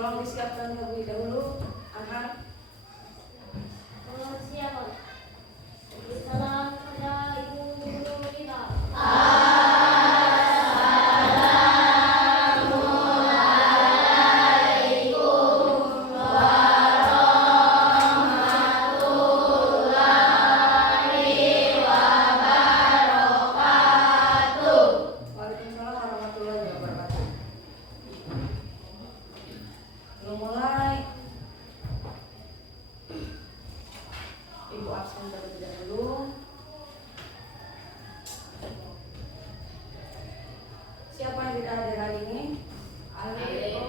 Tolong disiapkan terlebih dahulu. Anhar. Siap. Salam kepada ibu guru kita. Waalaikumsalam warahmatullahi wabarakatuh. Belum mulai. Ibu absen terlebih dahulu. Siapa yang tidak hadir hari ini? Alif.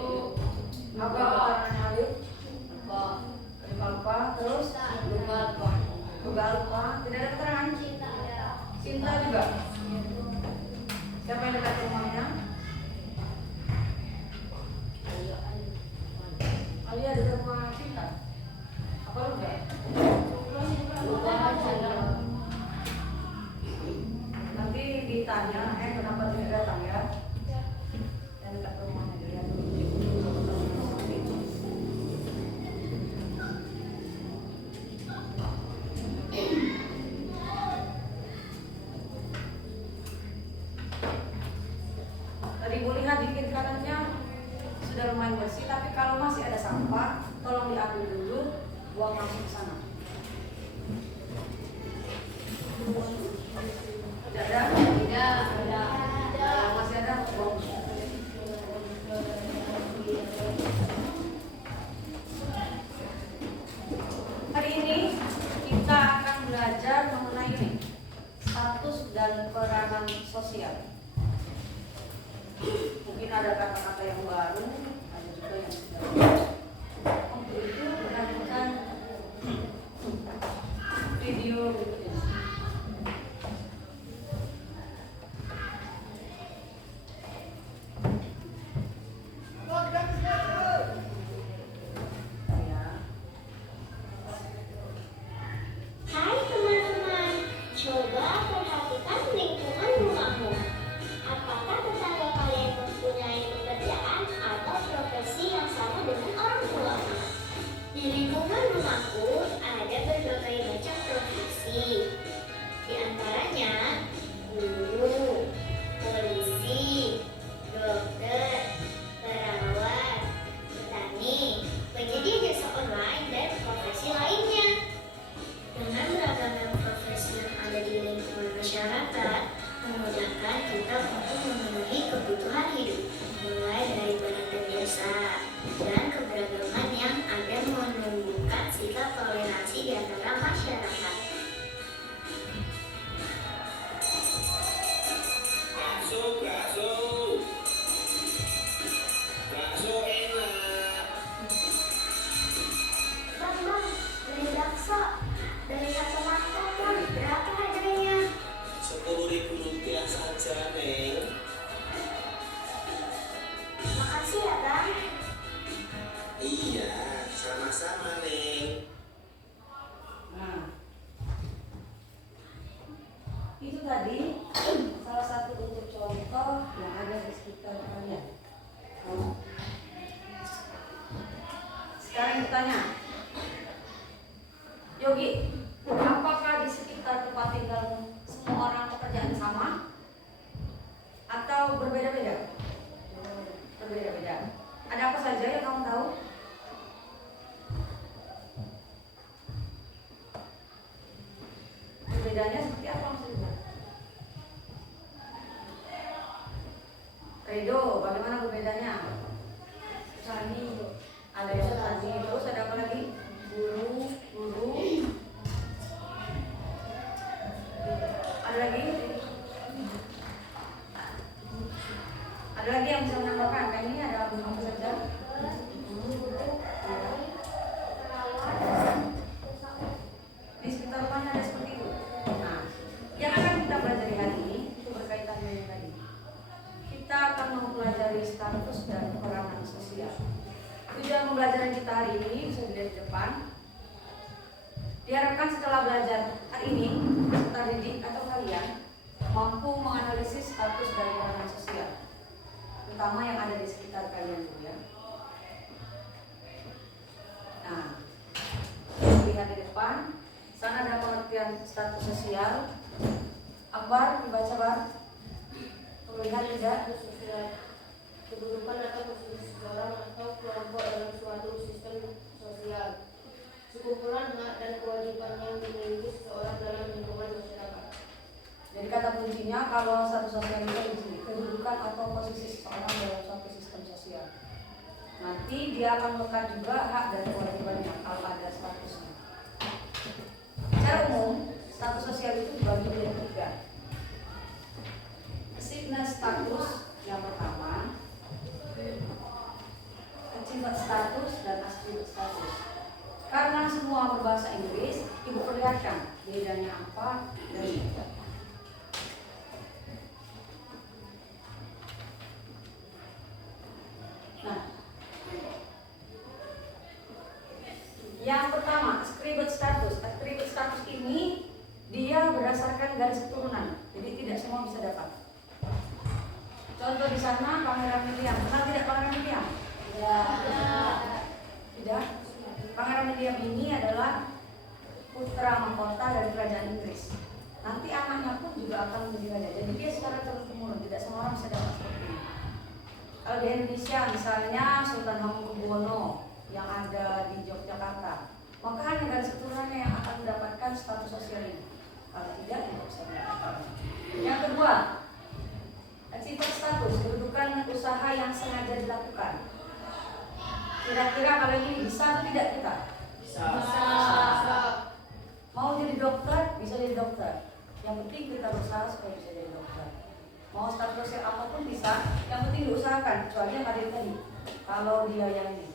Apa warnanya Alif? Lupa. Terus? Lupa. Tidak ada keterangan? Cinta juga. Siapa yang dekat rumahnya? Alia dekat rumah Cinta. Apa lupa? Nanti ditanya, kenapa tidak datang ya? Yang dekat rumahnya dilihat dulu. Tadi ibu lihat di kiri kanannya sudah lumayan bersih, tapi kalau masih ada sampah, tolong diambil dulu, buang langsung ke sana. Tidak ada? Masih ada? Buang. Hari ini kita akan belajar mengenai ini, status dan peranan sosial. Mungkin ada kata-kata yang baru, ada juga yang sudah. Untuk itu perhatikan video berikutnya. Hai teman-teman, coba perhatikan lingkungan rumahmu. Apakah tetangga kalian mempunyai pekerjaan atau profesi yang sama dengan orang tua? Di lingkungan rumahku ada berbagai macam profesi. Di antaranya guru, polisi, dokter, perawat, petani, penyedia jasa online, dan profesi lainnya. Dengan beragamnya profesi yang ada di lingkungan masyarakat, memudahkan kita untuk memenuhi kebutuhan hidup, mulai dari barang dan jasa, dan keberagaman yang ada menumbuhkan sikap toleransi di antara masyarakat. Bakso enak. Bang, beli bakso dari satu mangkok, Bang. Berapa harganya? 10.000 rupiah saja, Neng. Makasih ya, Bang. Iya, sama-sama, Neng. Nah, itu tadi salah satu bentuk contoh yang ada di sekitar kalian. Sekarang bertanya, Yogi, apakah di sekitar tempat tinggalmu semua orang pekerjaan sama atau berbeda-beda? Berbeda-beda. Ada apa saja yang kamu tahu? Bedanya seperti apa maksudnya? Redo, bagaimana berbedanya? Tani, ada yang tani, terus ada apa lagi? Guru. Ada lagi? Ada lagi yang bisa menambahkan? Kayak ini ada apa saja? Di sekitar rumahnya ada seperti itu. Nah, yang akan kita pelajari hari ini itu berkaitan dengan tadi. Kita akan mempelajari status dan peranan sosial. Tujuan pembelajaran kita hari ini bisa dilihat di depan. Diharapkan setelah belajar hari ini, peserta didik atau kalian mampu menganalisis status dan peranan sosial, terutama yang ada di sekitar kalian juga. kemudian status sosial. Akbar, dibaca Bar. Terlihat tidak? Kedudukan atau posisi seseorang atau kelompok dalam suatu sistem sosial. Sekumpulan hak dan kewajiban yang dimiliki seseorang dalam lingkungan masyarakat. Jadi kata kuncinya kalau status sosial itu di sini, kedudukan atau posisi seseorang dalam suatu sistem sosial. Nanti dia akan melekat juga hak dan kewajibannya kalau ada statusnya. Secara umum, status sosial itu dibagi menjadi 3. Achievement status yang pertama, achievement status dan achievement status. Karena semua berbahasa Inggris, ibu perlihatkan bedanya apa dan tidak. Nah, yang pertama, ascribed status. Ascribed status ini dia berdasarkan garis keturunan, jadi tidak semua bisa dapat. Contoh di sana Pangeran William. Kenal tidak Pangeran William? Ya. Tidak. Pangeran William ini adalah putra mahkota dari kerajaan Inggris. Nanti anaknya pun juga akan menjadi raja. Jadi dia secara turun-temurun, tidak semua orang bisa dapat seperti ini. Kalau di Indonesia misalnya Sultan Hamengkubuwono yang ada di Yogyakarta, maka hanya garis keturunannya yang akan mendapatkan status sosial ini. Kalau tidak bisa mendapatkan. Yang kedua, achievement status, kedudukan usaha yang sengaja dilakukan. Kira-kira kalau ini bisa atau tidak kita? Bisa. Mau jadi dokter, bisa jadi dokter. Yang penting kita berusaha supaya bisa jadi dokter. Mau status sosial apapun bisa, yang penting diusahakan. Kecuali yang ada yang tadi. Kalau dia yang ini,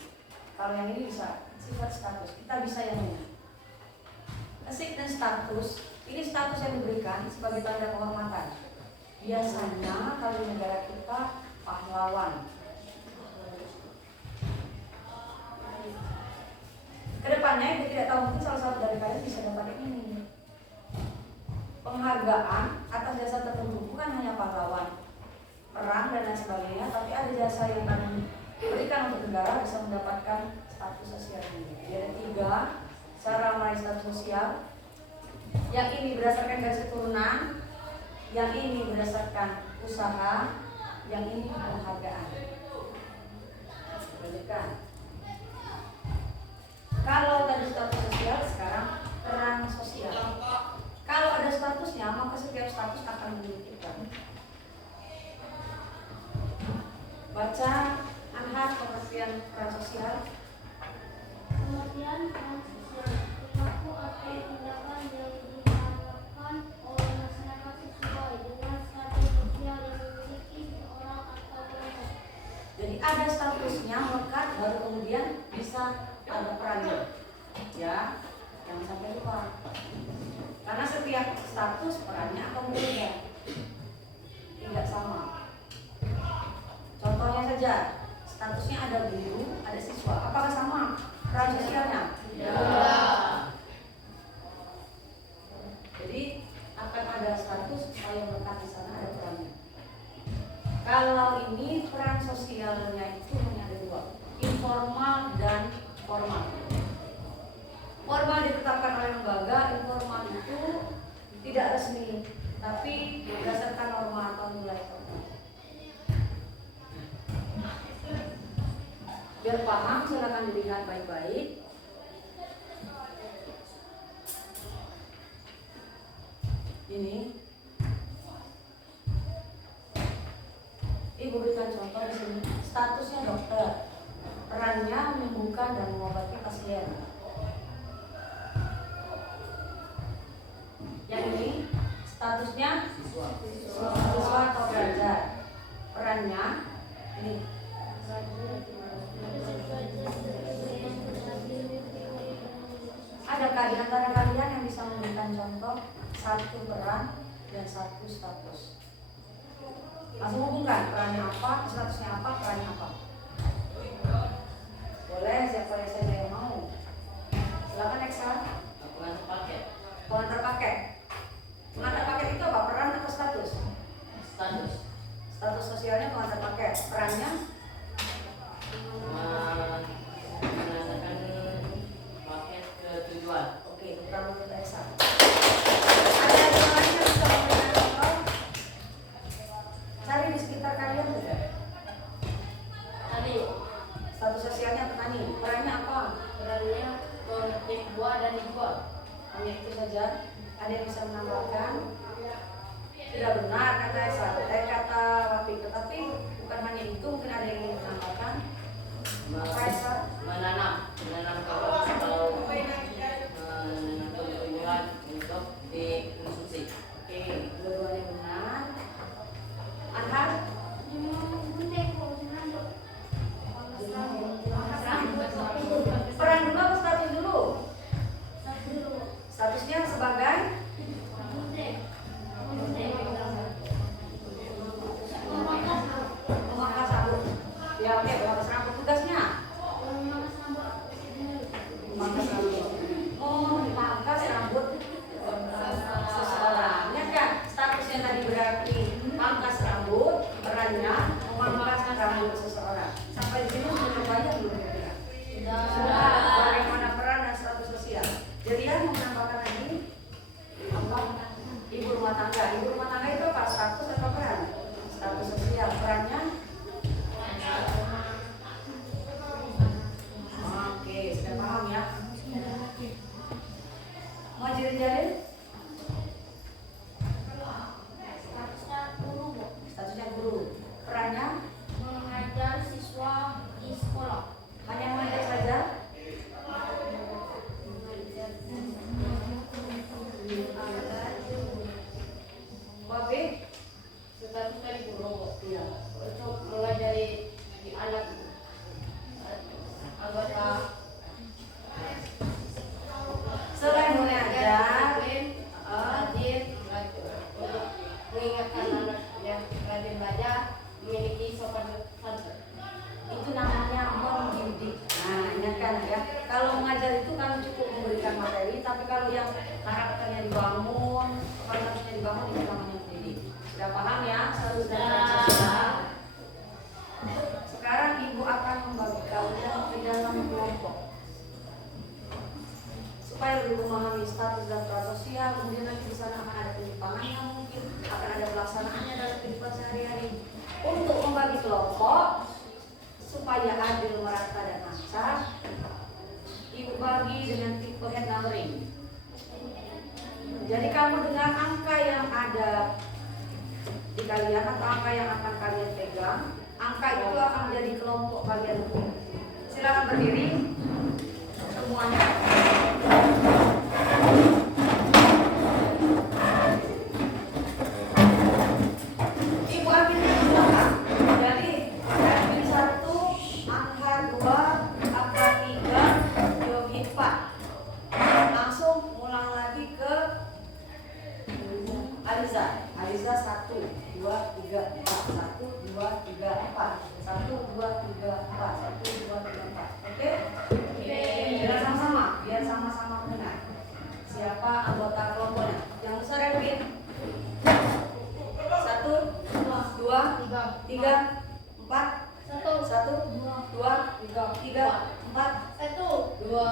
kalau yang ini bisa sifat status, kita bisa yang ini. Achievement status, ini status yang diberikan sebagai tanda kehormatan. Biasanya kalau di negara kita pahlawan. Kedepannya ibu tidak tahu, mungkin salah satu dari kalian bisa dapat yang ini. Penghargaan atas jasa tertentu, bukan hanya pahlawan, perang dan lain sebagainya, tapi ada jasa yang kami berikan untuk negara bisa mendapatkan status sosial ini. Jadi 3 cara meraih status sosial. Yang ini berdasarkan garis keturunan, yang ini berdasarkan usaha, yang ini penghargaan. Lanjutkan. Kalau tadi status sosial, sekarang peran sosial. Kalau ada statusnya, maka setiap status akan memiliki peran. Baca Anhar pengertian peran sosial. Pengertian peran sosial perilaku atau tindakan yang dilakukan oleh masyarakat sesuai dengan status sosial yang dimiliki seorang atau kelompok. Jadi ada statusnya melekat, baru kemudian bisa ada perannya. Ya, jangan sampai lupa. Karena setiap status perannya akan berbeda, tidak sama. Contohnya saja, statusnya ada guru, ada siswa. Apakah sama peran sosialnya? Tidak. Jadi akan ada status yang melekat di sana, ada perannya. Kalau ini peran sosialnya itu hanya ada 2, informal dan formal. Formal ditetapkan oleh lembaga, informal itu tidak resmi, tapi berdasarkan norma atau nilai formal. Biar paham, silakan dilihat baik-baik. Ini, ibu berikan contoh di sini. Statusnya dokter, perannya menyembuhkan dan mengobati pasien. Yang ini statusnya siswa atau pelajar, perannya ini. Adakah di antara kalian yang bisa memberikan contoh 1 peran dan 1 status? Langsung hubungkan perannya apa, statusnya apa, perannya apa. Boleh, siapa saja yang mau. Silakan Excel. Pengantar paket. Pengantar paket. Pengantar paket itu apa? Peran atau status? Status. Status sosialnya pengantar paket. Perannya? Mengantarkan paket ke tujuan. Oke, bukan menurut Excel. Ya oke, memangkas rambut tugasnya. Memangkas rambut. Oh, memangkas rambut seseorang. Ya kan? Statusnya tadi berarti pangkas rambut, perannya memangkas rambut seseorang. Sampai di sini sudah kebayang belum kira-kira? Sudah. Bagaimana peran dan status sosial? Jadi ya mau menambahkan lagi apa? Ibu rumah tangga. Ibu rumah tangga itu apa? Status atau peran? Status sosial. Perannya? Oke, sudah paham ya? Mau jari-jari? Statusnya guru. Perannya? Mengajar siswa di sekolah. Hanya mengajar saja? Babe? Statusnya di guru Iya. untuk mengajari di anak anggota Selain mengajar, rajin belajar untuk mengingatkan anak yang rajin belajar memiliki sopan santun. itu namanya mendidik. Nah, ingatkan ya. Kalau mengajar itu kan cukup memberikan materi, tapi kalau yang karakternya dibangun, kualitasnya dibangun itu namanya mendidik. Sudah paham ya? Status dan peran sosial. Sekarang ibu akan membagi kalian ke dalam kelompok supaya lebih memahami status dan peran sosial. Kemudian nanti di sana akan ada penyimpangan yang mungkin akan ada pelaksanaannya dalam kehidupan sehari-hari. Untuk membagi kelompok supaya adil, merata dan acak, ibu bagi dengan tipe head numbering. Jadi kamu dengan angka yang ada di kalian atau angka yang akan kalian pegang, angka itu akan menjadi kelompok kalian. Silakan berdiri semuanya. Ibu ambil yang belakang. Jadi ambil 1, angka 2, angka 3, geometri 4. Langsung ulang lagi ke Aliza. Aliza 1, 2, 3, 4. 1, 2, 3, 4. 1, 2, 3, 4. 1, 2, 3, 4. Oke? Biar sama-sama, biar sama-sama benar. Siapa anggota kelompoknya? Yang besar ya, Bin? 1, 2, 3, 4. 1, 2, 3, 4. 2,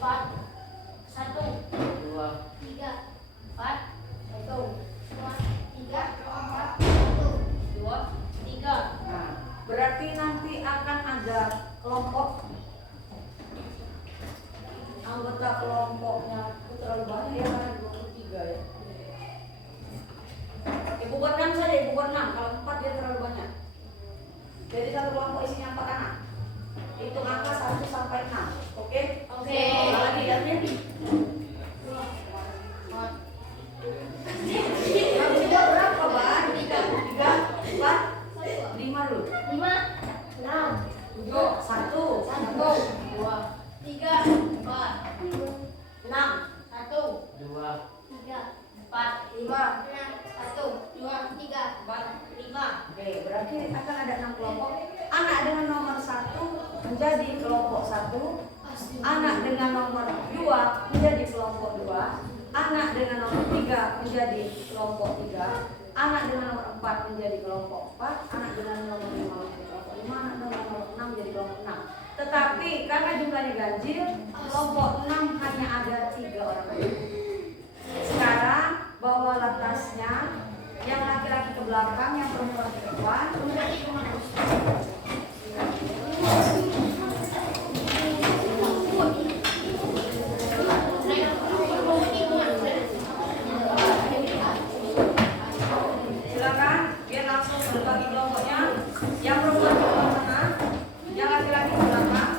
4, 1, 2, 3, 4, 1, 2, 3, 4, 1, 2, 3. Nah, berarti nanti akan ada kelompok. Anggota kelompoknya itu terlalu banyak ya, karena 23 ya. Ibu buat 6 saja, ibu buat 6. Kalau 4 dia terlalu banyak. Jadi satu kelompok isinya 4 anak. Hitung angka 1 sampai 6. Oke? Oke. Ulang lagi ya, Min. Kamu buat berapa, Ban? 3, 4, 5 dulu. 5, 6, 7, 1, 2, 3, 4, 6. 1, 2, 3, 4, 5. 1, 2, 3, 4, 5. Oke, berarti akan ada 6 kelompok. Anak dengan nomor 1 menjadi kelompok 1. Anak dengan nomor 2 menjadi kelompok 2. Anak dengan nomor 3 menjadi kelompok 3. Anak dengan nomor 4 menjadi kelompok 4. Anak dengan nomor 5 menjadi kelompok 5. Anak dengan nomor 6 menjadi kelompok 6. Tetapi karena jumlahnya ganjil, kelompok 6 hanya ada 3 orang. Sekarang bawalah tasnya, yang laki-laki ke belakang, yang perempuan ke depan. Silakan, biar langsung berbagi kelompoknya. Yang perempuan ke depan sana, yang laki-laki ke belakang.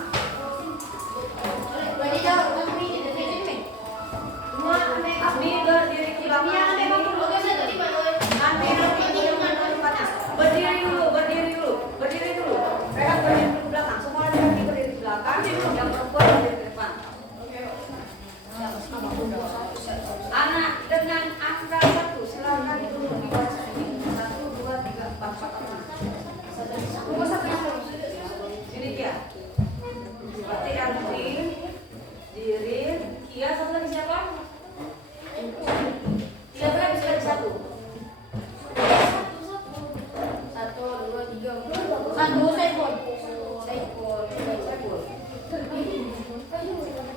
Abdi berdiri ke belakang. Nanti tempatnya. Berdiri dulu, berdiri dulu, berdiri dulu. Satu Saiful. Saiful.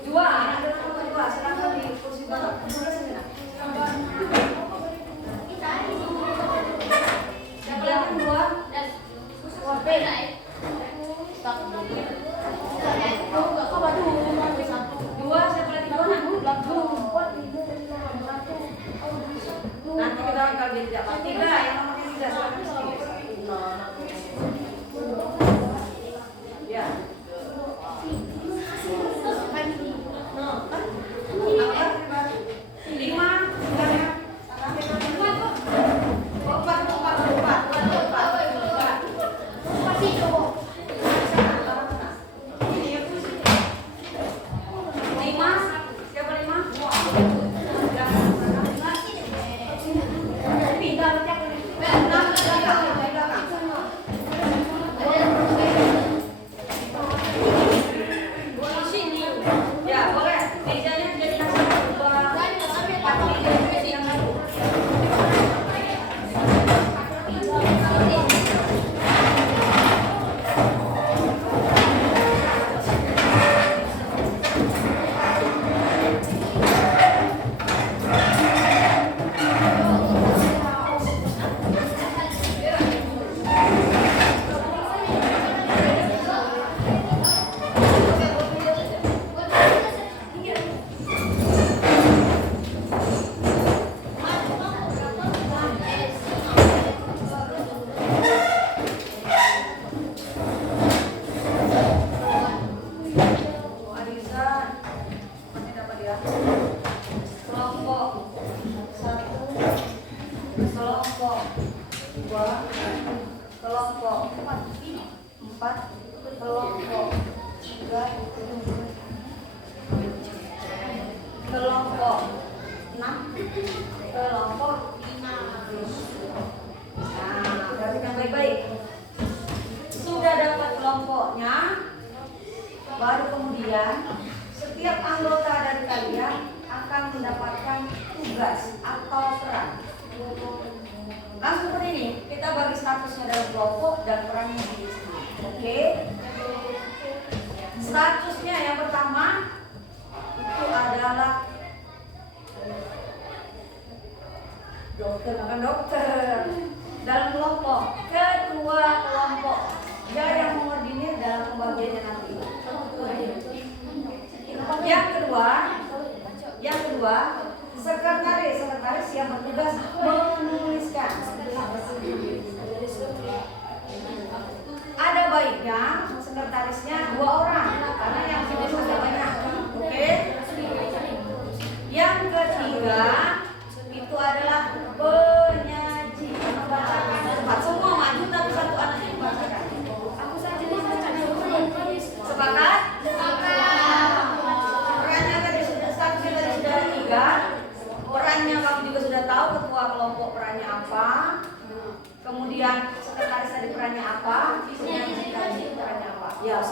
Dua, ada nomor dua, silakan di kursi bawah. Dua sana. Siapa lagi yang dua? Dua, siapa lagi dua? Nanti kita akan beda. Tiga, yang nomor tiga, silakan di sini. Ya. Lima, siapa lima? Ya, boleh. Mejanya jadi nasi dua, empat, tiga, Ariza, masih dapat ya? Kelompok satu, kelompok dua, kelompok empat, kelompok tiga, kelompok enam, kelompok lima. Nah, perhatikan baik-baik. Sudah dapat kelompoknya, baru kemudian setiap anggota dari kalian akan mendapatkan tugas atau peran. Langsung seperti ini, kita bagi statusnya dalam kelompok dan perannya di sini. Oke? Statusnya yang pertama itu adalah dokter, makan dokter dalam kelompok. Ketua kelompok, dia yang mengordinir dalam pembagiannya nanti. Yang kedua, sekretaris yang bertugas menuliskan. Ada baiknya sekretarisnya 2 orang karena yang tulis agak banyak. Oke? Yang ketiga itu adalah penyaji, membacakan tempat. Semua maju tapi satu anak yang membacakan. Sepakat? Perannya tadi sudah tiga. Perannya kamu juga sudah tahu, ketua kelompok perannya apa. Kemudian sekretaris tadi perannya apa? Perannya apa? Ya,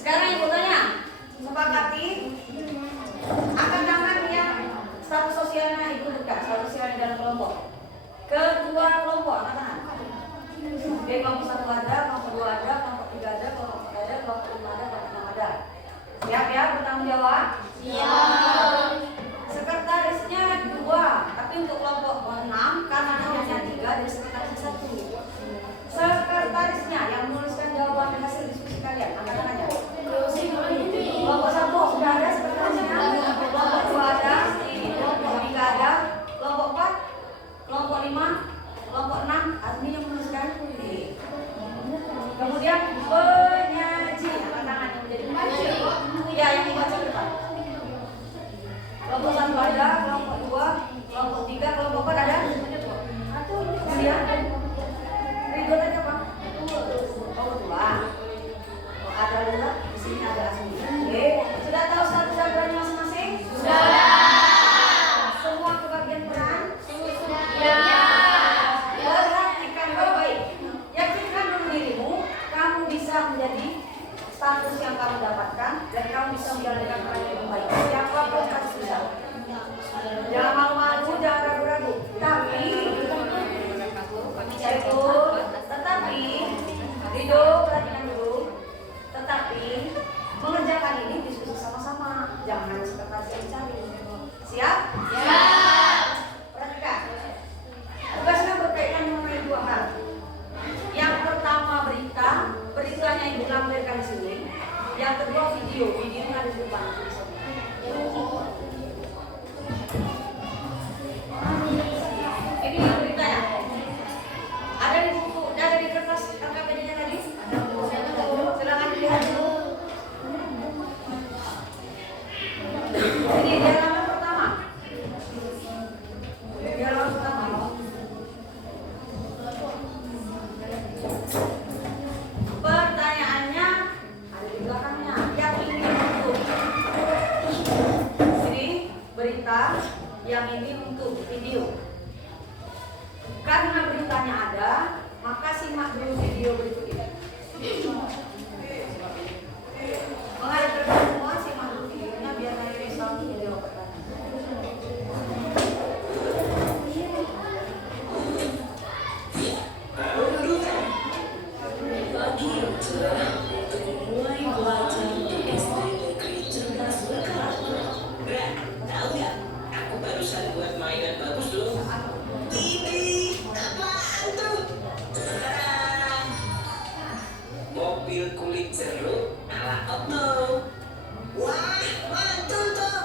sekarang ibu tanya, sepakati akan yang status sosialnya ibu dekat, status sosial dalam kelompok. Ketua kelompok, angkat tangan. Oke, kelompok 1 ada, kelompok 2 ada, kelompok 3 ada, kelompok 4 ada, kelompok 5 ada, kelompok 6 ada. Siap ya, bertanggung jawab? Siap. Sekretarisnya 2, tapi untuk kelompok 6 karena hanya 3 jadi sekretarisnya 1. Sekretarisnya yang menuliskan jawaban hasil diskusi kalian, angkat tangannya. Kelompok 1 sudah ada sekretarisnya, kelompok 2 ada, kelompok 3 ada, kelompok 4, kelompok 5, kelompok 6, Azmi yang menuliskan. Kemudian penyaji, angkat tangan yang menjadi penyaji. Ya, yang membaca depan. Kelompok 1 ada, kelompok 2, kelompok 3, kelompok 4 ada. Kemudian Ridho tadi apa? Oh, 2. Oh, ada juga di sini ada Azmi. Oke, sudah tahu status dan perannya masing-masing? Sudah. Semua kebagian peran? Sudah. Perhatikan baik-baik. Yakinkan dulu dirimu, kamu bisa menjadi status yang kamu dapatkan dan kamu bisa menjalankan peran yang baik. Siapapun harus bisa. Jangan malu-malu. rekam, yang ini untuk video. Karena beritanya ada, maka simak dulu video berikut ini. Menghadap depan semua, simak dulu videonya biar nanti bisa menjawab pertanyaan. Bagi yang cerah untuk memulai belajar di SD Negeri Cerdas Jakarta. Bra, tahu nggak? Aku barusan buat mainan bagus loh. Ini apaan tuh? Tadam! Mobil kulit jeruk ala Otto. Wah, mantul tuh.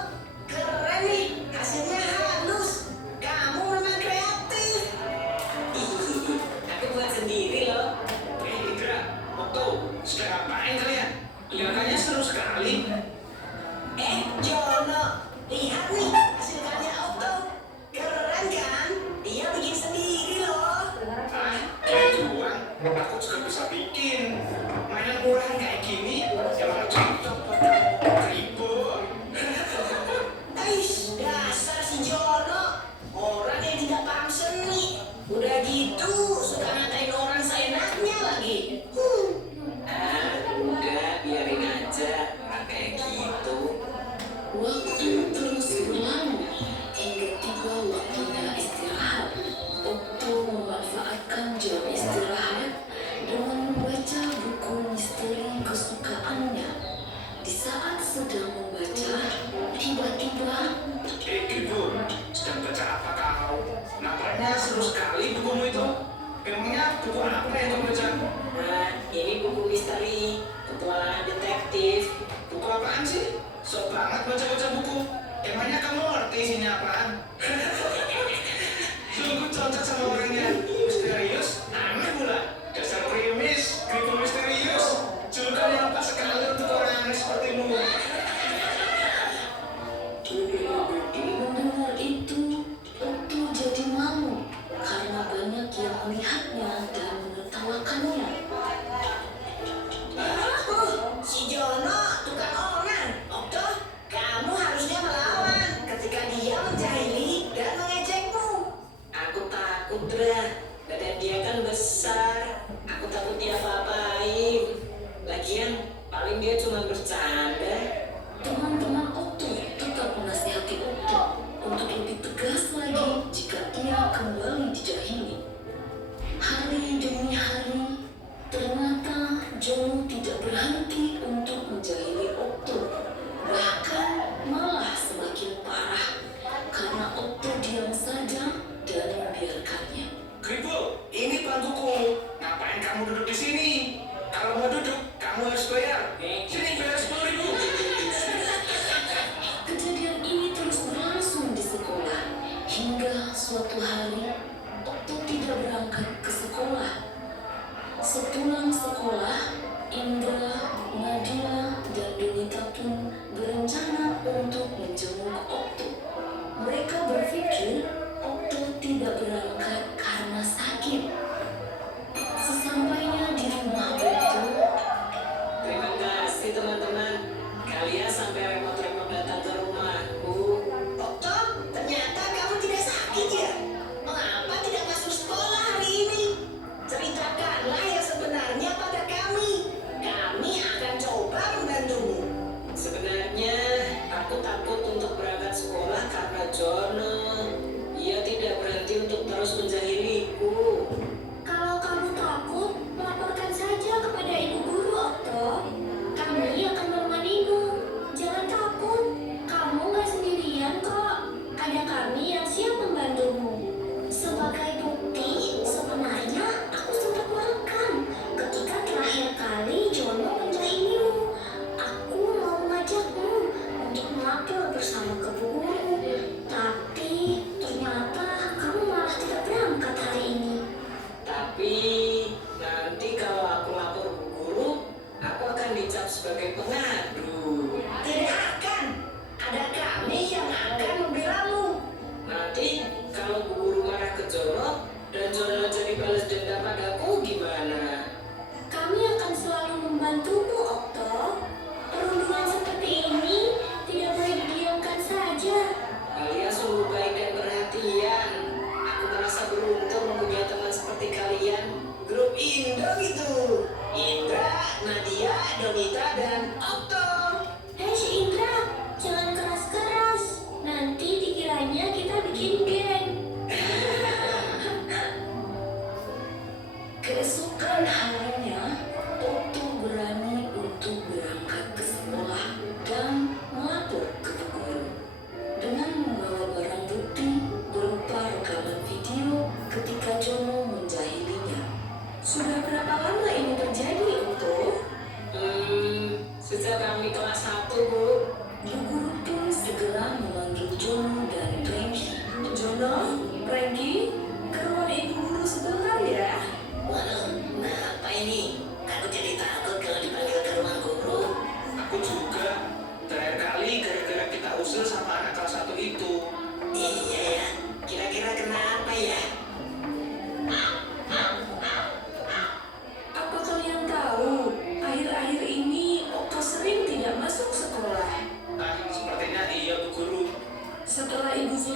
Keren nih, hasilnya halus. Kamu memang kreatif. Ih, aku buat sendiri loh. Indra, Otto, sedang ngapain kalian? Kelihatannya seru sekali. Jono, lihat nih hasil karya Otto. Keren kan? Dia bikin sendiri loh. Itu uang, aku juga bisa bikin. Mainan murahan kayak gini, emang cocok buat Kribo. Aish, dasar si Jono. Orang yang tidak paham seni. Udah gitu, suka ngatain orang seenaknya lagi. Udah, biarin aja. Orang kayak gitu. Waktu terus berlalu hingga tiba waktunya istirahat. Otto memanfaatkan jam istirahat dengan membaca buku misteri kesukaannya. Di saat sedang membaca, tiba-tiba Kribo, sedang baca apa kau? Nampaknya seru sekali bukumu itu. Memangnya buku apa yang kau baca? Nah, ini buku misteri, petualangan detektif. Buku apaan sih? Sok banget baca-baca buku. Emangnya kamu ngerti isinya apaan? Sungguh cocok sama orangnya. Misterius, aneh pula. Dasar krimis, Kribo misterius. Julukan yang pas sekali untuk orang aneh sepertimu. mendengar itu, Otto jadi malu karena banyak yang melihatnya dan menertawakannya. Si Jono, tukang onan. Otto, kamu harusnya melawan ketika dia menjahili dan mengejekmu. Aku takut, Dra. Badan dia kan besar. Aku takut dia apa-apain. Lagian, paling dia cuma bercanda. Teman-teman Otto tetap menasihati Otto untuk lebih tegas lagi jika ia kembali dijahili. Hari demi hari, ternyata Jono tidak berhenti untuk menjahili Otto. Bahkan malah semakin parah karena Otto diam saja dan membiarkannya. Kribo, ini pangkuku. Ngapain kamu duduk di sini? Kalau mau duduk, kamu harus bayar. Sini bayar 10.000. Kejadian ini terus berlangsung di sekolah hingga suatu hari Otto tidak berangkat ke sekolah. Sepulang sekolah, Indra, Nadia, dan Donita pun berencana untuk menjenguk Otto. Mereka berpikir Otto tidak berangkat karena sakit. Sesampainya di rumah Otto, Terima kasih teman-teman. Kalian sampai repot-repot datang ke rumahku. Otto, ternyata kamu tidak sakit ya? Mengapa tidak masuk sekolah hari ini? Ceritakanlah yang sebenarnya pada kami. Kami akan coba membantumu. Sebenarnya aku takut untuk berangkat sekolah karena Jono. Ia tidak berhenti untuk terus menjahiliku. Kalau kamu takut, laporkan saja kepada ibu guru, Otto. Kami akan menemanimu. Jangan takut.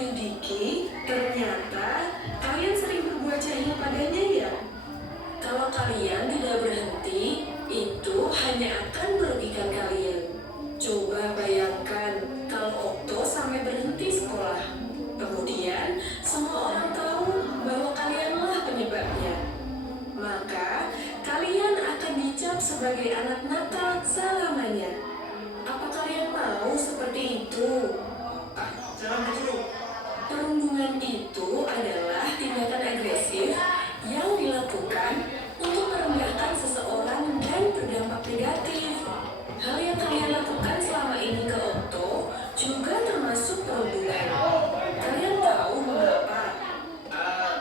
menyelidiki, ternyata kalian sering berbuat jahil padanya ya. Kalau kalian tidak berhenti, itu hanya akan merugikan kalian. Coba bayangkan kalau Okto sampai berhenti sekolah. Kemudian semua orang tahu bahwa kalianlah penyebabnya. Maka kalian akan dicap sebagai anak nakal selamanya. Apa kalian mau seperti itu? Jangan begitu. Perundungan itu adalah tindakan agresif yang dilakukan untuk merendahkan seseorang dan berdampak negatif. Hal yang kalian lakukan selama ini ke Okto juga termasuk perundungan. Kalian tahu mengapa?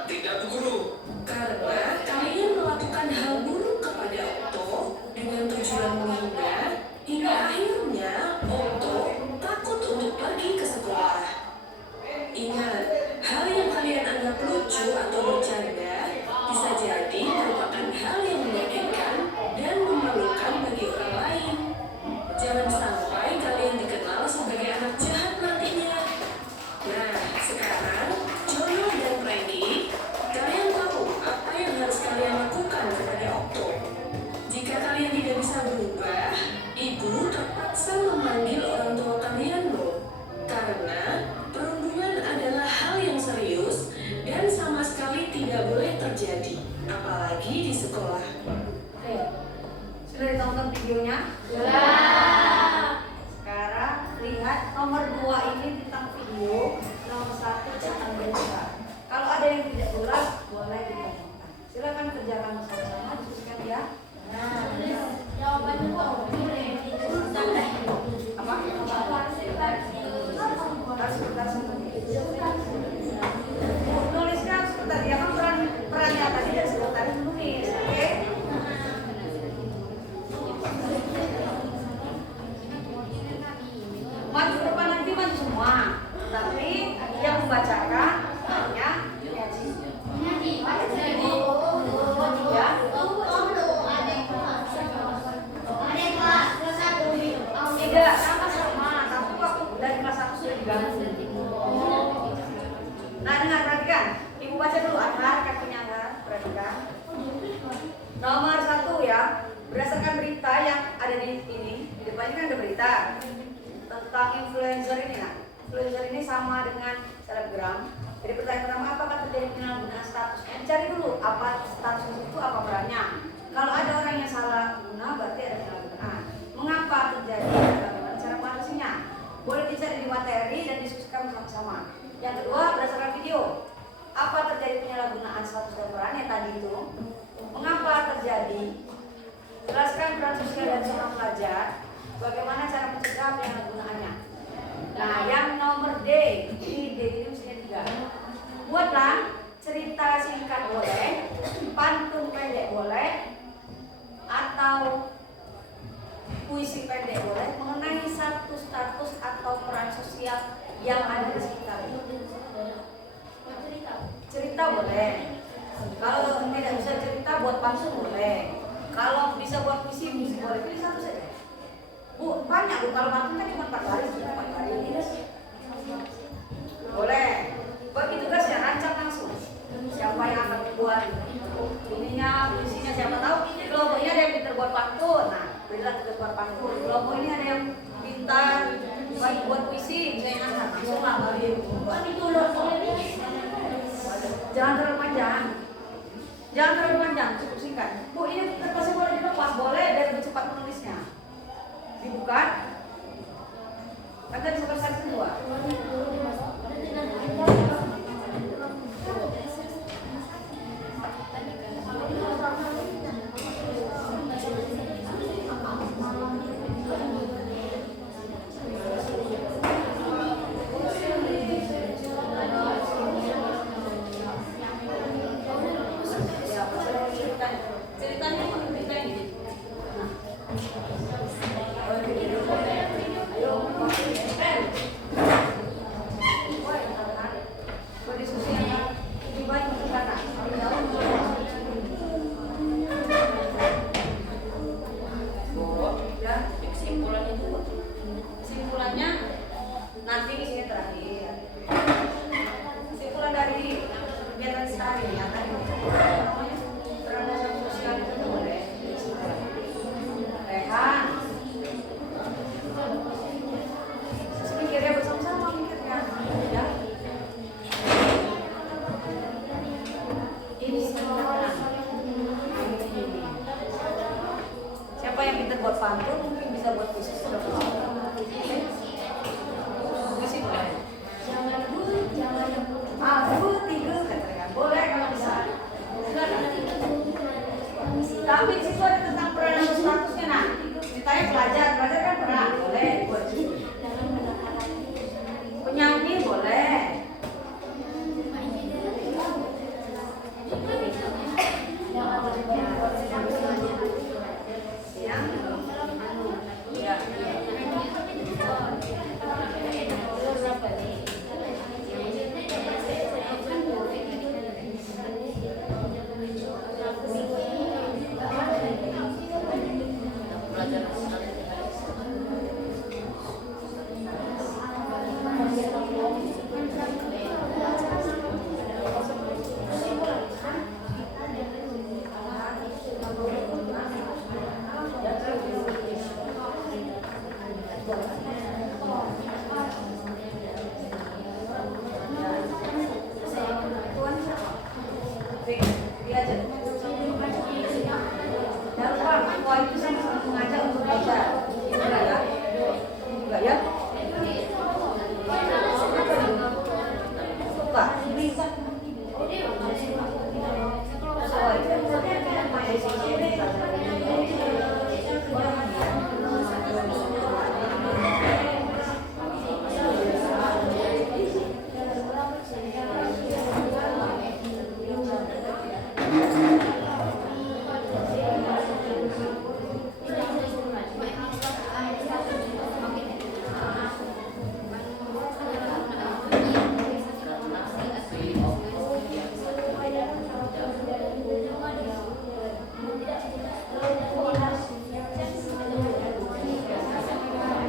Tidak, Bu Guru. Karena kalian melakukan hal buruk kepada Okto dengan tujuan menghina, hingga akhirnya Okto takut untuk pergi ke sekolah. Ingat, hal yang kalian anggap lucu atau bercanda bisa jadi merupakan hal yang menyakitkan dan memalukan bagi orang lain. Jangan sampai kalian dikenal sebagai anak jahat nantinya. Nah, sekarang Jono dan Frankie, kalian tahu apa yang harus kalian lakukan kepada Okto. Jika kalian tidak bisa berubah, ibu terpaksa memanggil orang tua kalian loh. Karena perundungan adalah hal yang serius dan sama sekali tidak boleh terjadi, apalagi di sekolah. Oke, sudah ditonton videonya? Sekarang lihat nomor 2 ini tentang video, nomor 1 tentang berita. Kalau ada yang tidak jelas, boleh ditanyakan. Silakan kerjakan bersama-sama, diskusikan ya. Jawabannya kok Apa? Sebentar. Nuliskan sebentar, ya kan perannya tadi dan sebentar menulis, oke? Maju ke depan nanti maju semua, tapi yang membacakan hanya tidak sama, tapi waktu dari kelas 1 sudah diganti. Nah, dengar, perhatikan. Ibu baca dulu, Anhar, kakinya Anhar, perhatikan. Nomor 1 ya, berdasarkan berita yang ada di ini, di depannya kan ada berita tentang influencer ini. Nah, influencer ini sama dengan selebgram. Jadi pertanyaan pertama, apakah terjadi penyalahgunaan status? Cari dulu apa status itu, apa perannya. Kalau ada orang yang salah guna, berarti ada penyalahgunaan. Mengapa terjadi? Bagaimana cara mengatasinya? Boleh dicari di materi dan diskusikan bersama-sama. Yang kedua, berdasarkan video, apa terjadi penyalahgunaan status dan peran yang tadi itu? Mengapa terjadi? Jelaskan peran sosial dan seorang pelajar. Bagaimana cara mencegah penyalahgunaannya? Nah, yang nomor D, ini D ini mestinya 3. Buatlah cerita singkat boleh, pantun pendek boleh, atau puisi pendek boleh mengenai satu status atau peran sosial yang ada di sekitar. Cerita boleh. Kalau tidak bisa cerita, buat pantun boleh. Kalau bisa buat puisi boleh. Pilih satu saja. Bu, banyak Bu. Kalau pantun kan cuma 4 baris, 4 baris. Boleh. Bagi tugas ya, rancang langsung. Siapa yang akan buat ininya, puisinya, siapa tahu kelompok ini ada yang pintar buat pantun. Nah, berilah tugas buat pantun. Kelompok ini ada yang pintar buat puisi, misalnya langsung lah kali. Jangan terlalu panjang. Jangan terlalu panjang, cukup singkat. Bu, ini kertasnya boleh dilepas, boleh biar lebih cepat menulisnya. Dibuka. Nanti selesai kedua. buat pantun, mungkin bisa buat puisi sudah puisi boleh. Jangan dulu, jangan dulu. Aku tiga katakan boleh kalau bisa. Tapi di situ ada tentang peran dan statusnya nah. Ceritanya pelajar kan peran boleh. Penyanyi boleh.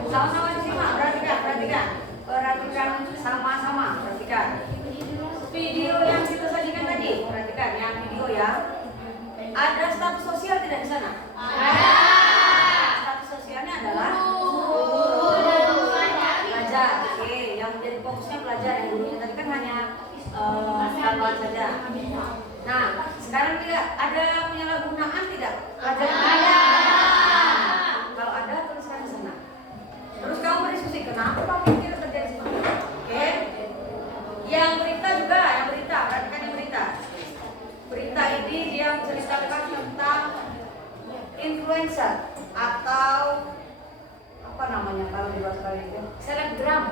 Sama-sama disimak, perhatikan sama-sama, perhatikan. Video yang kita sajikan tadi, perhatikan yang video ya. Ada status sosial tidak di sana? Ada. Status sosialnya adalah pelajar. Oke, yang menjadi fokusnya pelajar. Yang dulunya tadi kan hanya tambahan saja. Nah, sekarang tidak ada penyalahgunaan tidak? Ada. Kalau ada, tuliskan di sana. Terus kamu berdiskusi, kenapa kamu pikir terjadi seperti itu? Oke? Yang berita juga, perhatikan yang berita. Berita ini dia menceritakan tentang influencer atau apa namanya kalau di bahasa kalian itu? Selebgram.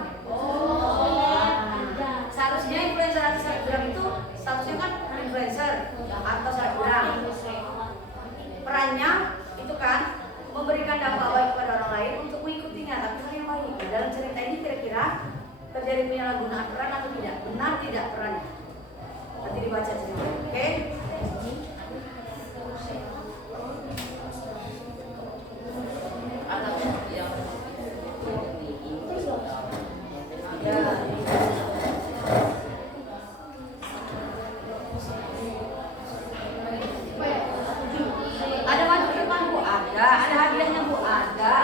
Seharusnya influencer atau selebgram itu statusnya kan influencer atau selebgram. Perannya itu kan memberikan dampak baik kepada orang lain untuk mengikutinya, tapi hal yang baik. Dalam cerita ini kira-kira terjadi penyalahgunaan peran atau tidak? Benar tidak perannya? Nanti dibaca cerita, oke? Ya. Ada maju ke depan Bu? Ada hadiahnya Bu? Ada.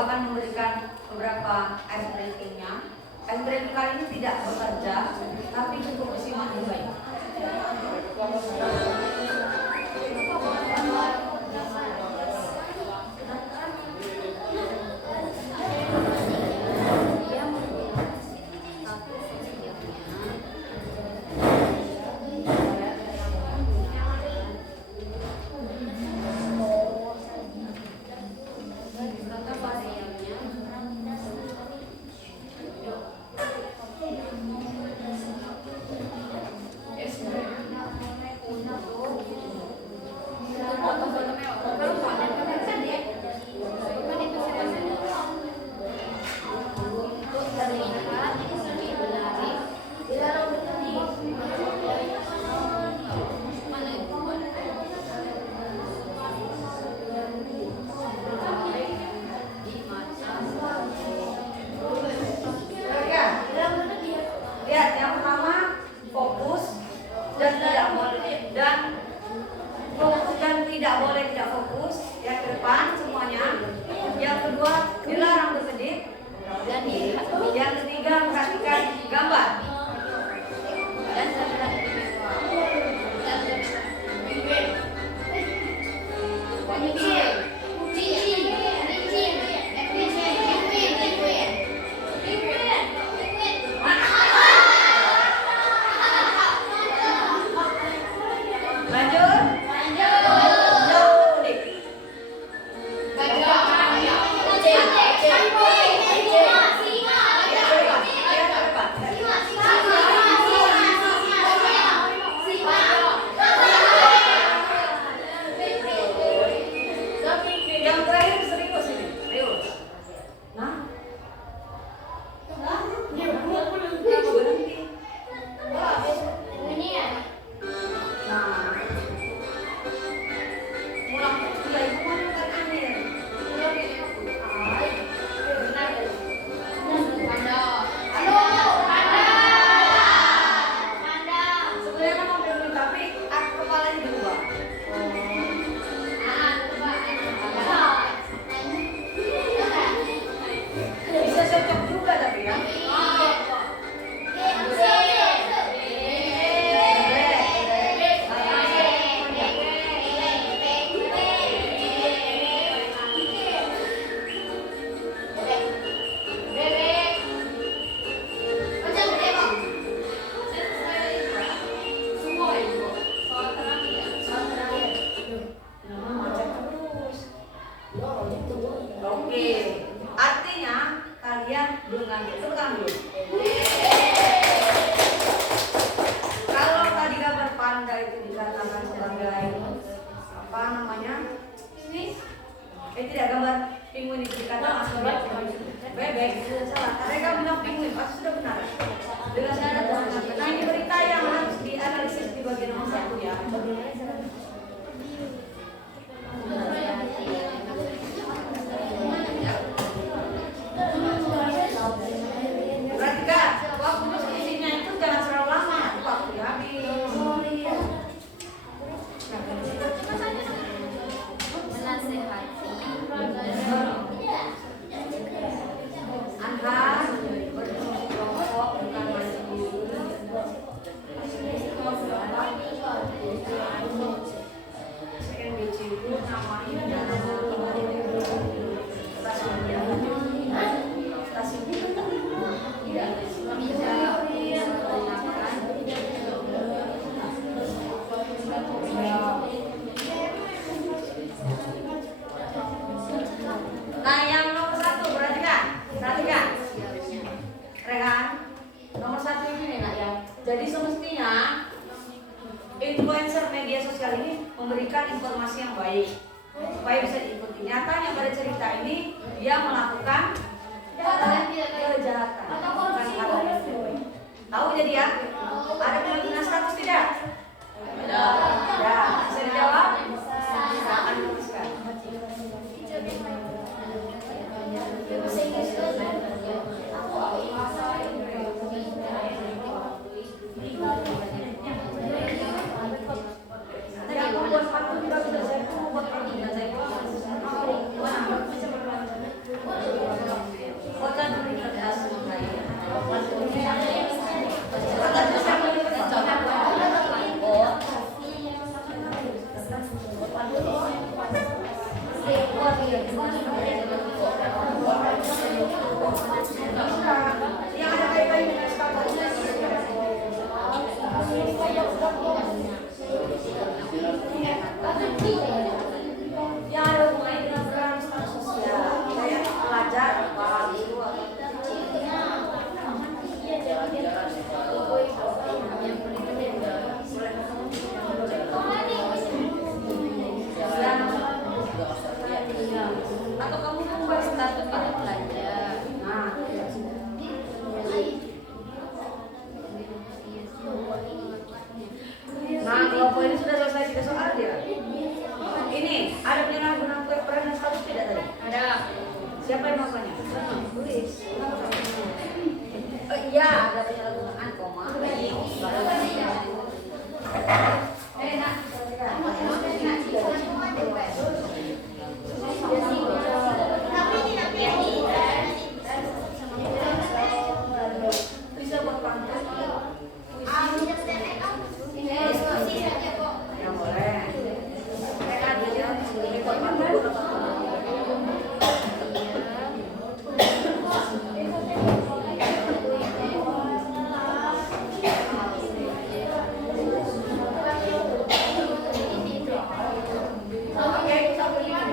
akan memberikan beberapa ice breaking-nya. Ice breaking kali ini tidak bekerja, tapi cukup disimak dengan baik. Lihat, yang pertama fokus dan tidak boleh tidak fokus. Yang ke depan semuanya. Yang kedua dilarang berkedip. Yang ketiga perhatikan gambar. Lanjut. Jauh dik. Yang terakhir serius ini, serius. Nah, kenapa berhenti? Nah, ulang sudah ibu mau kan akhir. Sebenarnya mau berhenti tapi kepalanya diubah. Bisa cocok juga tapi ya. Oke, artinya kalian belum lanjut tekan dulu. Kalau tadi gambar panda itu dikatakan sebagai apa namanya? Tidak, gambar penguin itu dikatakan sebagai bebek. Salah, mereka bilang penguin, pasti sudah benar. Dengan syarat dengan nah ini berita yang harus dianalisis di bagian nomor 1 ya. Perhatikan, waktu diskusinya itu jangan terlalu lama, nanti waktu habis. Anhar berfungsi kelompok bukan mandiri. CNBC itu namanya Nah, yang nomor 1 perhatikan. Rehan, nomor 1 ini nih nak ya. Jadi semestinya influencer media sosial ini memberikan informasi yang baik supaya bisa diikuti. Nyatanya pada cerita ini dia melakukan kejahatan. Tahu jadi ya? Ada penyalahgunaan status tidak? Ada. Bisa dijawab? Silakan tuliskan. Tadi aku buat sepatu juga sudah saya buat sepatu dan saya buat. atau kamu membuat status Kita gitu? belajar. Nah, nah kelompok ini sudah selesai 3 soal ya. Ini ada penyalahgunaan peran dan status tidak tadi? Ada. Siapa yang makanya? Tulis. Oh iya, ada penyalahgunaan koma. Bisa buat pangkat. Ya boleh. Ada yang buat pangkat. Oke, kita beri ya.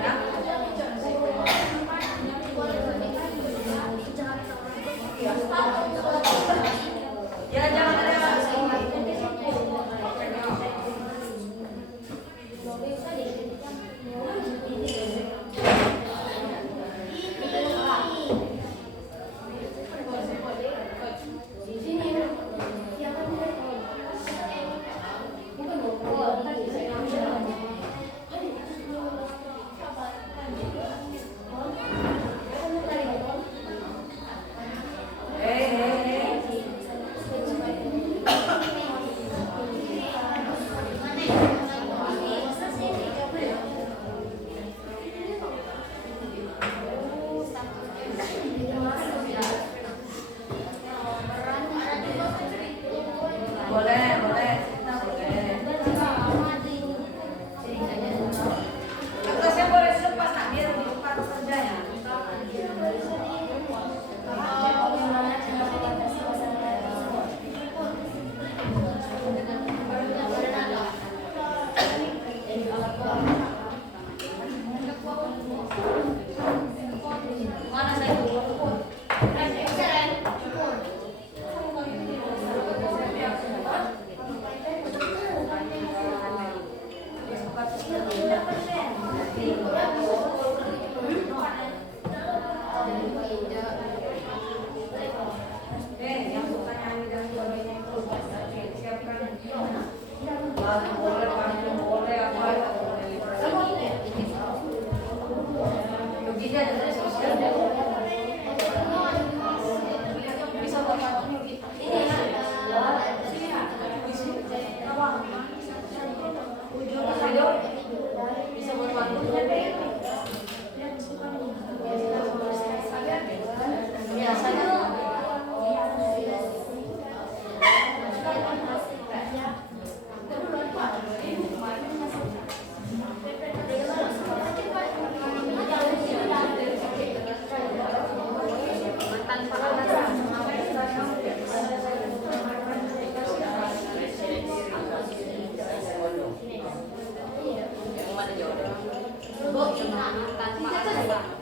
Ya jangan ada boleh, boleh. Kita boleh. Atasnya boleh dilepas nak biar lebih cepat kerjanya. Mana saya? Yang pertanyaan dan sebagainya itu siapkan. Lalu boleh, pantun boleh, apa itu boleh. Begitu dari sosial. Bisa buat pantun gitu. Ujung bisa buat pantun.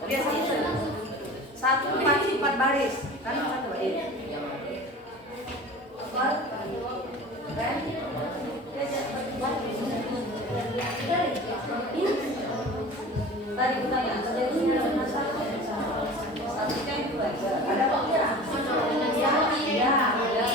Biasanya satu empat baris kan satu baris. Tadi kita yang satunya itu ada apa kira? Ya, ada.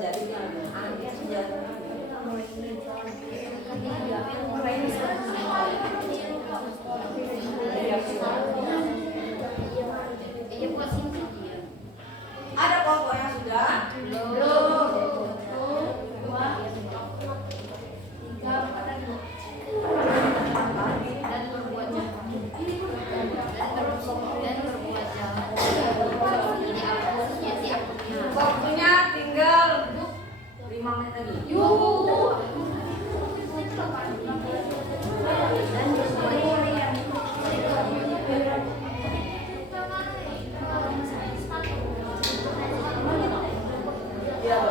jadi akhirnya sudah ada kelompok yang sudah waktunya tinggal 5 menit lagi. Ya,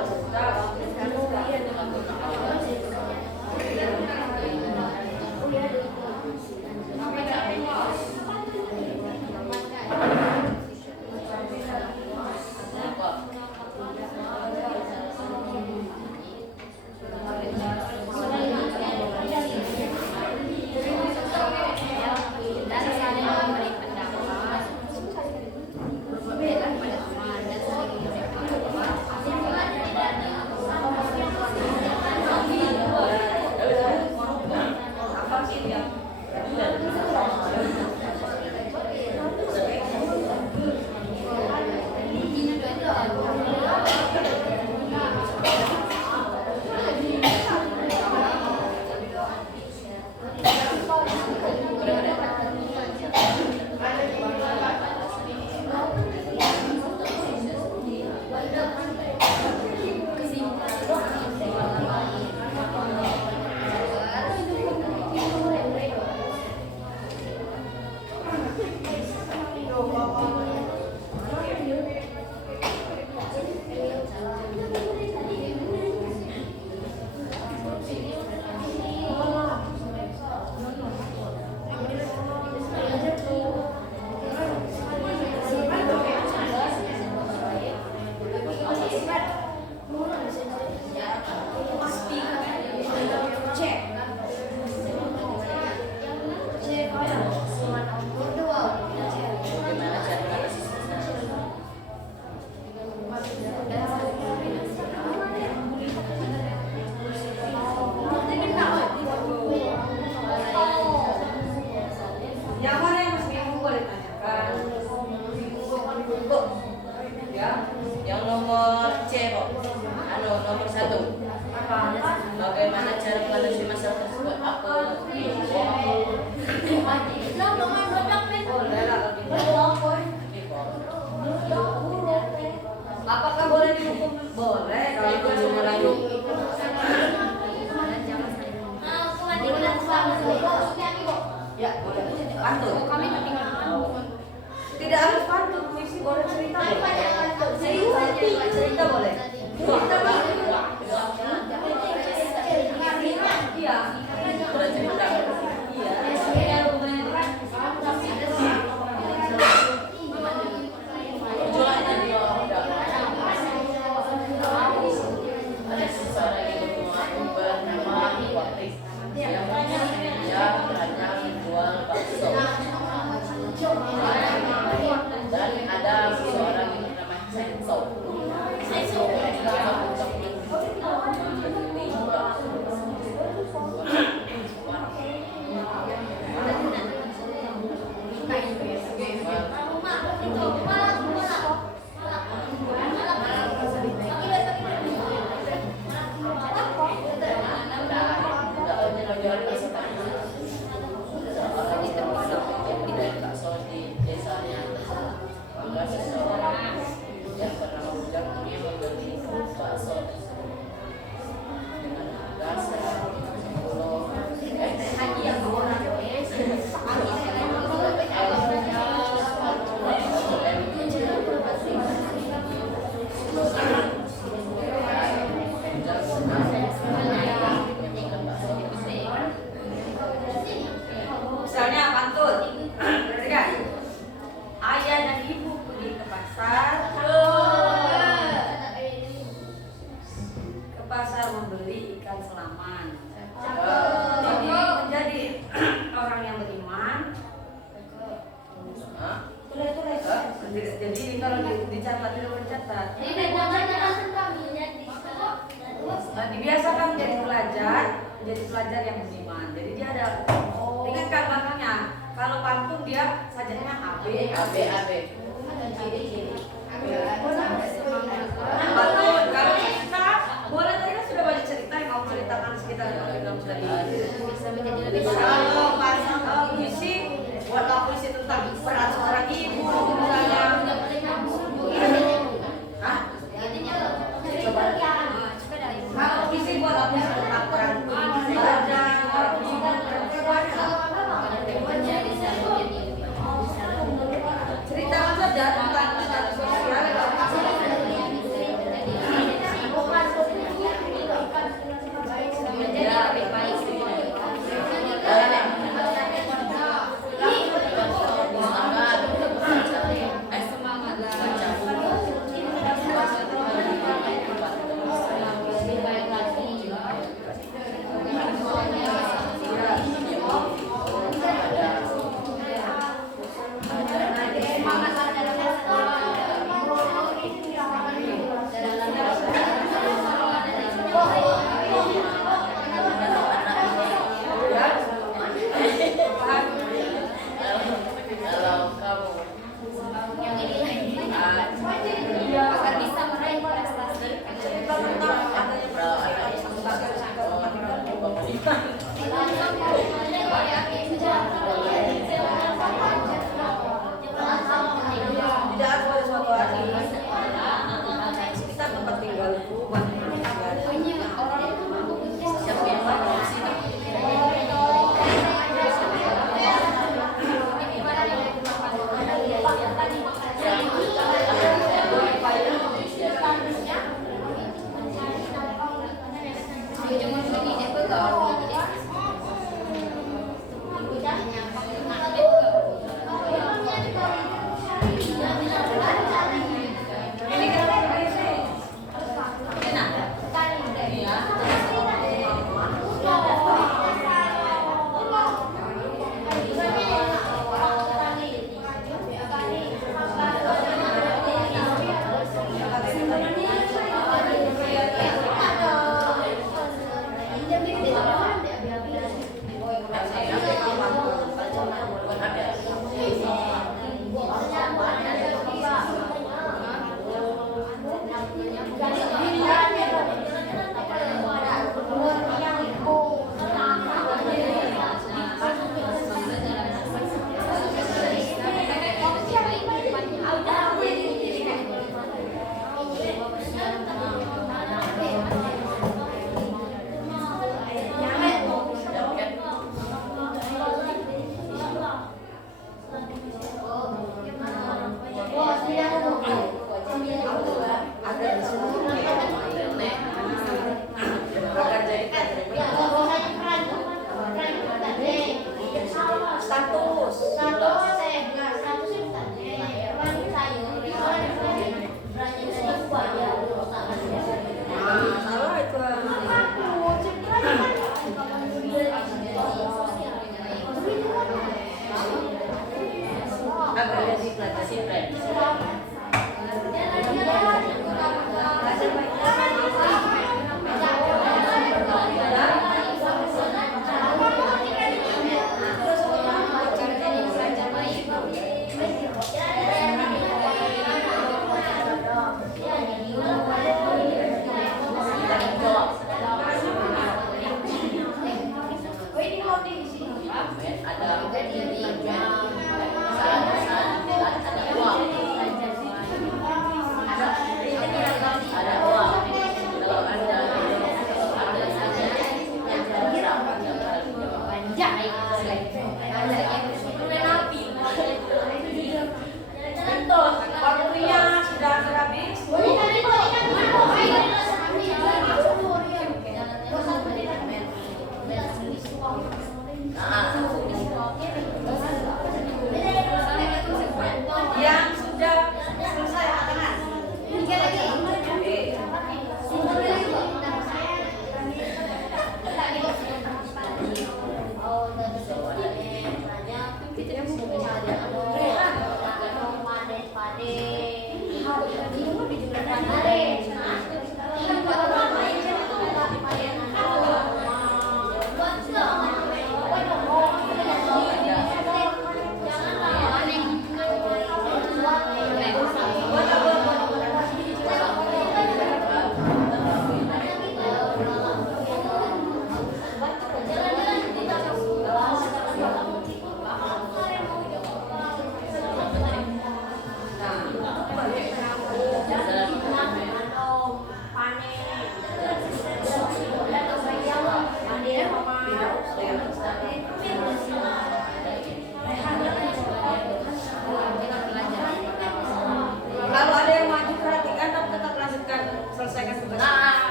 yang mana yang masih bingung boleh tanyakan. Ya, Yang nomor C, Pak. Nomor 1. apa? Bagaimana cara mengatasi masalah tersebut? Apa? Boleh lah kalau gitu. Apakah boleh dihukum? Boleh kalau itu cuma lagi. Ya, boleh. Pantun. Tidak harus pantun, puisi boleh, cerita boleh. Cerita boleh. Cerita boleh. dibiasakan menjadi pelajar yang budiman. Jadi dia ada ingat kan belakangnya. Kalau pantun dia sajanya AB. Pantun. Kalau cerita, boleh tadi kan sudah banyak cerita yang mau ceritakan sekitar film tadi. Bisa menjadi lebih Kalau puisi, buatlah puisi tentang peran seorang ibu misalnya. Hah? Kalau puisi buatlah puisi tentang peran pelajar, puisi tentang perempuan. Ceritakan saja tentang status sosial.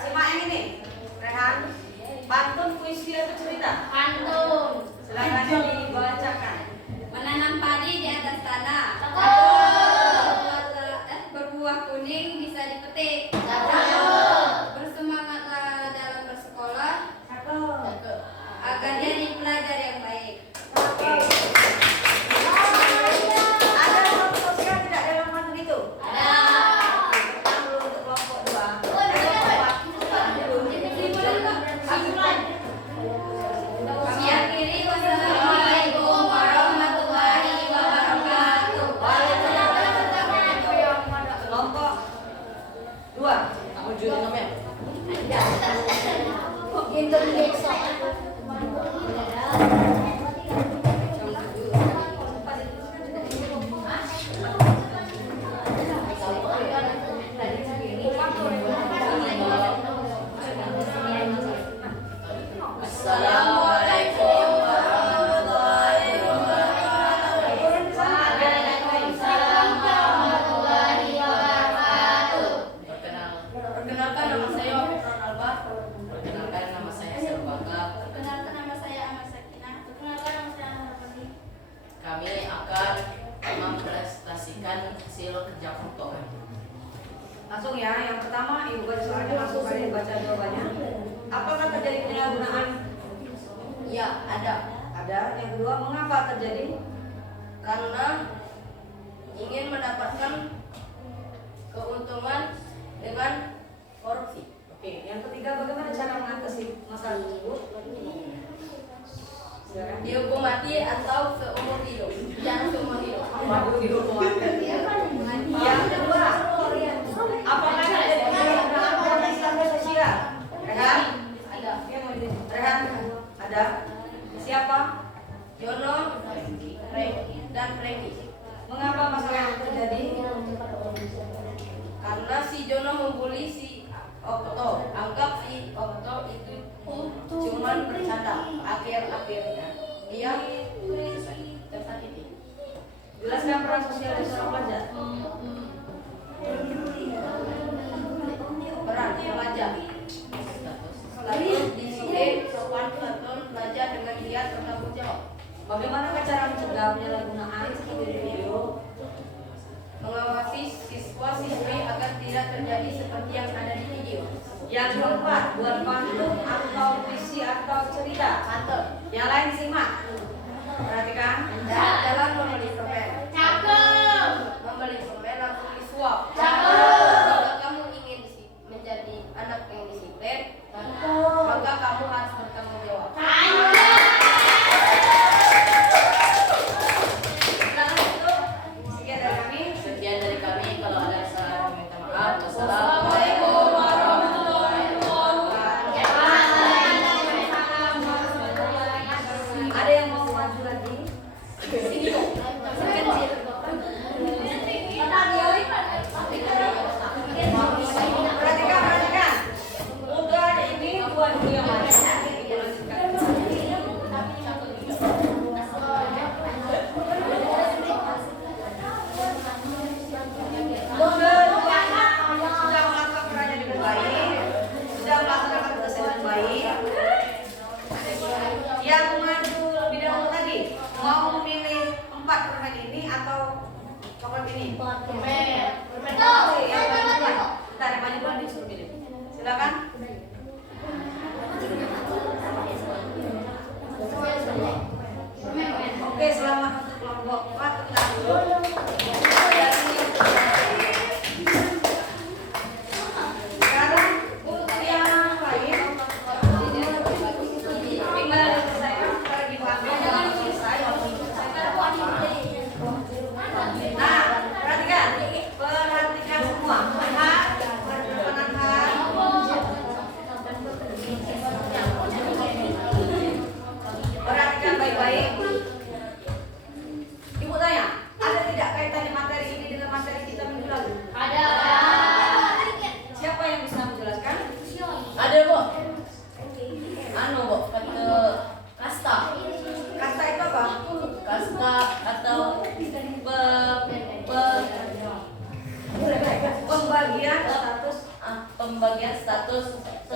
simak yang ini. Rehan, pantun puisi atau cerita? Pantun. Silakan dibacakan. Menanam padi di atas tanah. Berbuah kuning bisa dipetik. Bersemangatlah dalam bersekolah agar jadi pelajar yang baik. Ada kelompok sosial tidak dalam pantun itu? Ada. Pertama dulu untuk kelompok 2. Kami akhiri, wassalamualaikum warahmatullahi wabarakatuh. Kelompok 2. Wujudnya namanya. Assalamualaikum warahmatullahi wabarakatuh. Perkenalkan nama saya Okron Alba. Perkenalkan nama saya Selbaka. Perkenalkan nama saya Ahmad Sakinah. Perkenalkan nama saya Ahmad Fandi. Kami akan mempresentasikan hasil kerja foto. Langsung ya, yang pertama ibu baca soalnya langsung kalian baca jawabannya. Apakah terjadi penyalahgunaan? Ya, ada. Ada. Yang kedua, mengapa terjadi? Karena ingin mendapatkan keuntungan dengan korupsi. Oke. Yang ketiga, bagaimana cara mengatasi masalah tersebut? Silakan. Dihukum mati atau seumur hidup. Jangan seumur hidup. Waduh, dihukum mati. Yang kedua, apakah terjadi penyalahgunaan dalam standar sosial? Rehan? Ada. Rehan? Ada. Siapa? Jono, dan Franky. Mengapa masalah yang terjadi? Karena si Jono membuli si Okto. Anggap si Okto itu cuman bercanda. Akhir-akhirnya dia tersakiti. Jelaskan peran sosial di seorang pelajar. Peran pelajar. Status disiplin, sopan santun, belajar dengan giat bertanggung jawab. Bagaimana cara mencegah penyalahgunaan seperti di video? Mengawasi siswa-siswi agar tidak terjadi seperti yang ada di video. Yang keempat, buat pantun atau puisi atau cerita. Pantun. Yang lain simak. Perhatikan. Jalan membeli permen. Cakep. Membeli permen langsung disuap. Cakep. Jika kamu ingin menjadi anak yang disiplin, maka kamu harus bertanggung jawab. Silakan tutup. Sekian dari kami. Kalau ada salah minta maaf. Wassalamualaikum warahmatullahi wabarakatuh. Ada yang mau maju lagi? Perhatikan. Udah ini dua yang maju. Keduanya sudah melakukan perannya dengan baik, sudah melaksanakan tugasnya dengan baik. Yang maju lebih dahulu tadi mau memilih 4 permen ini atau coklat ini? Permen coklat ya, permen coklat. Bentar, yang maju dulu disuruh pilih. Silakan. Oke, selamat untuk kelompok 4 tepuk dulu. Sekarang untuk yang lain tinggal saya lagi panggil jangan selesai. Nah, perhatikan semua. Lihat, berdepan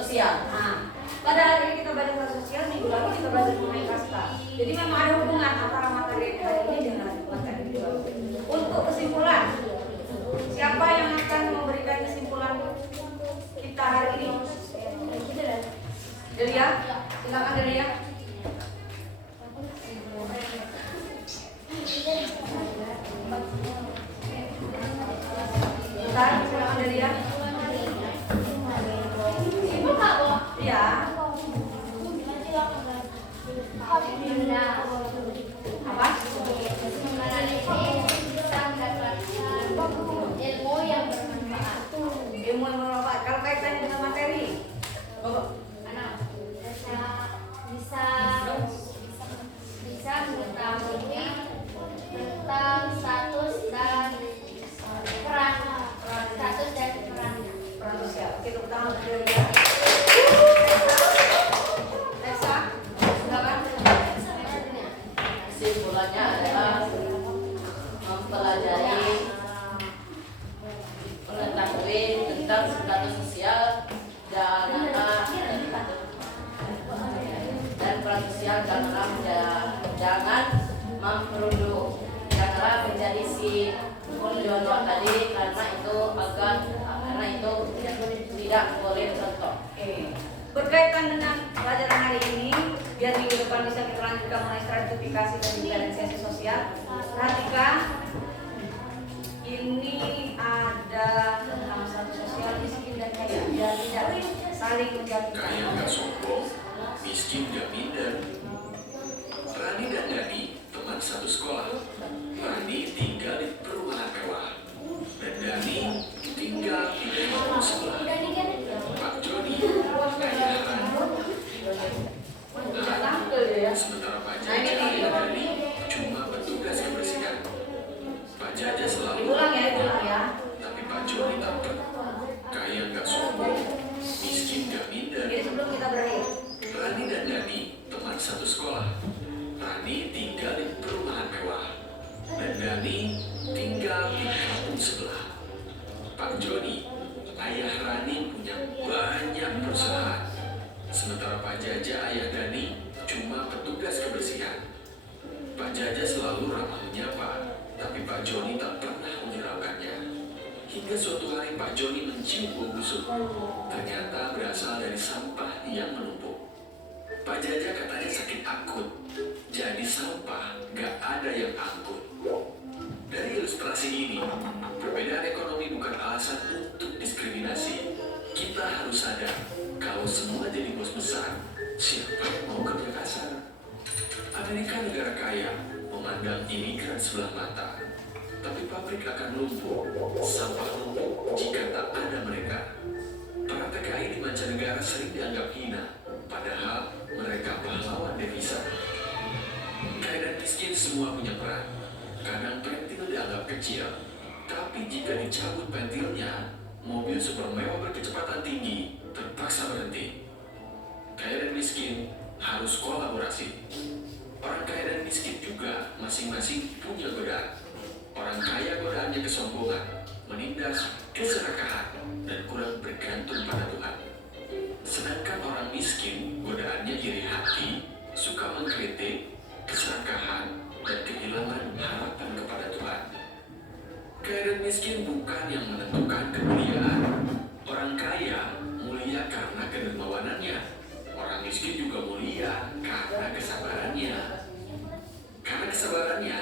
sosial. Nah, pada hari ini kita belajar kelas sosial, minggu lagi kita belajar mengenai kasta. Jadi memang ada hubungan antara materi hari ini dengan materi kedua. Untuk kesimpulan, siapa yang akan memberikan kesimpulan kita hari ini? Delia, silakan Delia. Bentar, silakan Delia. Iya. Apa? Ilmu yang bermanfaat. Ilmu yang bermanfaat. Kalau kaitannya dengan materi, bisa mengetahui tentang status dan peran peran sosial. Oke, tepuk tangan untuk Delia. Lesa, silakan. Kesimpulannya adalah mempelajari, mengetahui tentang status sosial dan peran sosial, jangan memperunduk, janganlah menjadi si Mulyono tadi, karena itu tidak boleh contoh. Oke. Berkaitan dengan pelajaran hari ini, biar minggu depan bisa kita lanjutkan mengenai stratifikasi dan diferensiasi sosial. Perhatikan, ini ada tentang status sosial miskin dan kaya, biar tidak saling menjatuhkan. Kaya nggak sombong, miskin nggak minder. Rani dan Dani teman satu sekolah. Rani tinggal di perumahan mewah, dan Dani tinggal di kampung sebelah. Pak Joni, ayah Rani. Sementara Pak Jaja dan Dani cuma bertugas kebersihan. Pak Jaja selalu, Diulang ya. tapi Pak Joni tampil. Kaya nggak sombong, miskin nggak minder. Jadi sebelum kita berakhir, Rani dan Dani teman satu sekolah. Rani tinggal di perumahan mewah, dan Dani tinggal di kampung sebelah. Pak Joni, ayah Rani punya banyak perusahaan. Sementara Pak Jaja, ayah Dani, cuma petugas kebersihan. Pak Jaja selalu ramah menyapa, tapi Pak Joni tak pernah menyiraukannya. Hingga suatu hari Pak Joni mencium bau busuk. Ternyata berasal dari sampah yang menumpuk. Pak Jaja katanya sakit akut, jadi sampah gak ada yang angkut. Dari ilustrasi ini, perbedaan ekonomi bukan alasan untuk diskriminasi. Kita harus sadar, kalau semua jadi bos besar, siapa yang mau kerja kasar? Amerika negara kaya, memandang imigran sebelah mata. Tapi pabrik akan lumpuh, sampah lumpuh jika tak ada mereka. Para TKI di mancanegara sering dianggap hina, padahal mereka pahlawan devisa. Kaya dan miskin semua punya peran. Kadang pentil dianggap kecil, tapi jika dicabut pentilnya, mobil super mewah berkecepatan tinggi terpaksa berhenti. Kaya dan miskin harus kolaborasi. Orang kaya dan miskin juga masing-masing punya godaan. Orang kaya godaannya kesombongan, menindas, keserakahan, dan kurang bergantung pada Tuhan. Sedangkan orang miskin godaannya iri hati, suka mengkritik, keserakahan, dan kehilangan harapan kepada Tuhan. Kaya dan miskin bukan yang menentukan kemuliaan. Orang kaya mulia karena kedermawanannya. Orang miskin juga mulia karena kesabarannya. Karena kesabarannya,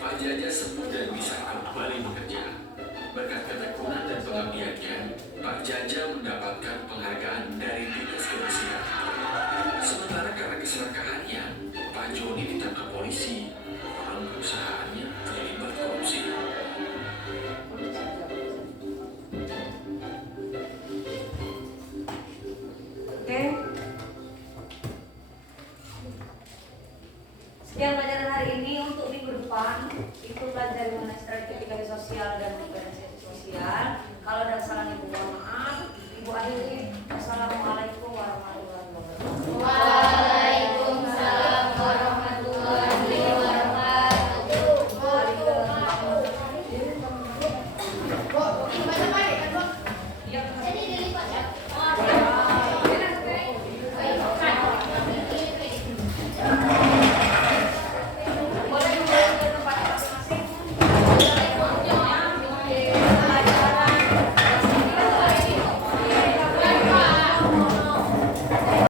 Pak Jaja sembuh dan bisa kembali bekerja. Berkat ketekunan dan pengabdiannya, Pak Jaja mendapatkan penghargaan dari Dinas Kebersihan. Sementara karena keserakahannya, Pak Joni ditangkap polisi. Orang perusahaannya terlibat korupsi. oke? Sekian pelajaran hari ini. Untuk minggu depan itu pelajari mengenai stratifikasi sosial dan diferensiasi sosial.